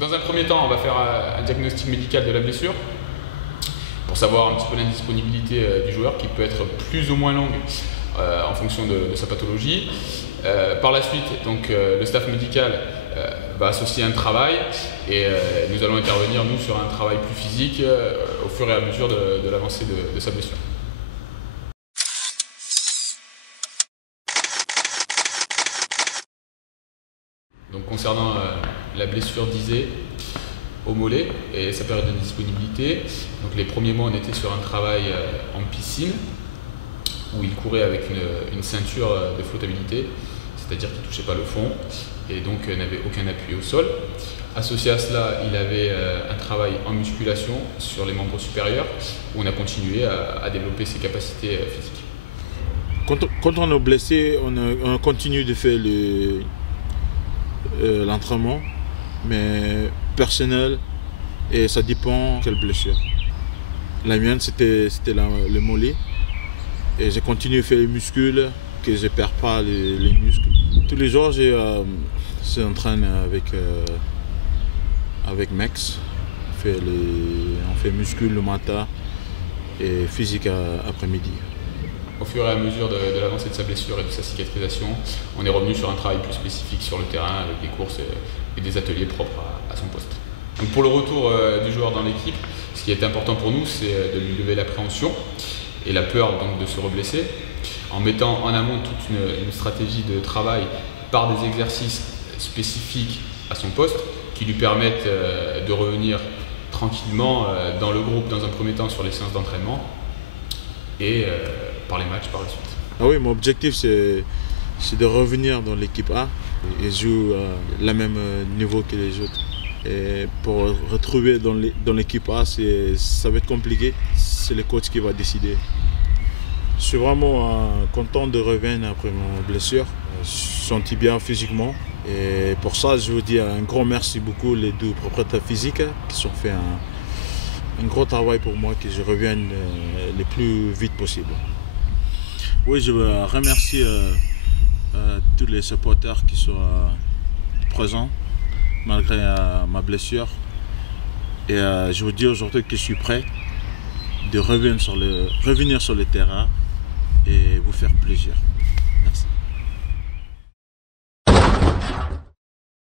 Dans un premier temps, on va faire un diagnostic médical de la blessure pour savoir un petit peu l'indisponibilité du joueur qui peut être plus ou moins longue en fonction de sa pathologie. Par la suite, donc, le staff médical va associer un travail et nous allons intervenir nous sur un travail plus physique au fur et à mesure de l'avancée de sa blessure. Donc concernant la blessure d'Izé au mollet et sa période d'indisponibilité, donc les premiers mois on était sur un travail en piscine où il courait avec une ceinture de flottabilité, c'est-à-dire qu'il ne touchait pas le fond et donc n'avait aucun appui au sol. Associé à cela, il avait un travail en musculation sur les membres supérieurs où on a continué à développer ses capacités physiques. Quand on est blessé, on continue de faire l'entraînement, mais personnel, et ça dépend quelle blessure. La mienne, c'était le mollet, et j'ai continué à faire les muscles, que je ne perds pas les muscles. Tous les jours, j'entraîne avec Max. On fait muscles le matin et physique après-midi. Au fur et à mesure de l'avancée de sa blessure et de sa cicatrisation, on est revenu sur un travail plus spécifique sur le terrain avec des courses et des ateliers propres à son poste. Donc pour le retour du joueur dans l'équipe, ce qui est important pour nous, c'est de lui lever l'appréhension et la peur donc, de se reblesser, en mettant en amont toute une stratégie de travail par des exercices spécifiques à son poste qui lui permettent de revenir tranquillement dans le groupe dans un premier temps sur les séances d'entraînement et par les matchs par la suite. Ah oui, mon objectif c'est de revenir dans l'équipe A et jouer le même niveau que les autres. Et pour retrouver dans l'équipe A, ça va être compliqué, c'est le coach qui va décider. Je suis vraiment content de revenir après ma blessure. Je me sens bien physiquement et pour ça je vous dis un grand merci beaucoup les deux propriétaires physiques qui ont fait un gros travail pour moi, que je revienne le plus vite possible. Oui, je veux remercier tous les supporters qui sont présents malgré ma blessure. Et je vous dis aujourd'hui que je suis prêt de revenir sur le terrain et vous faire plaisir.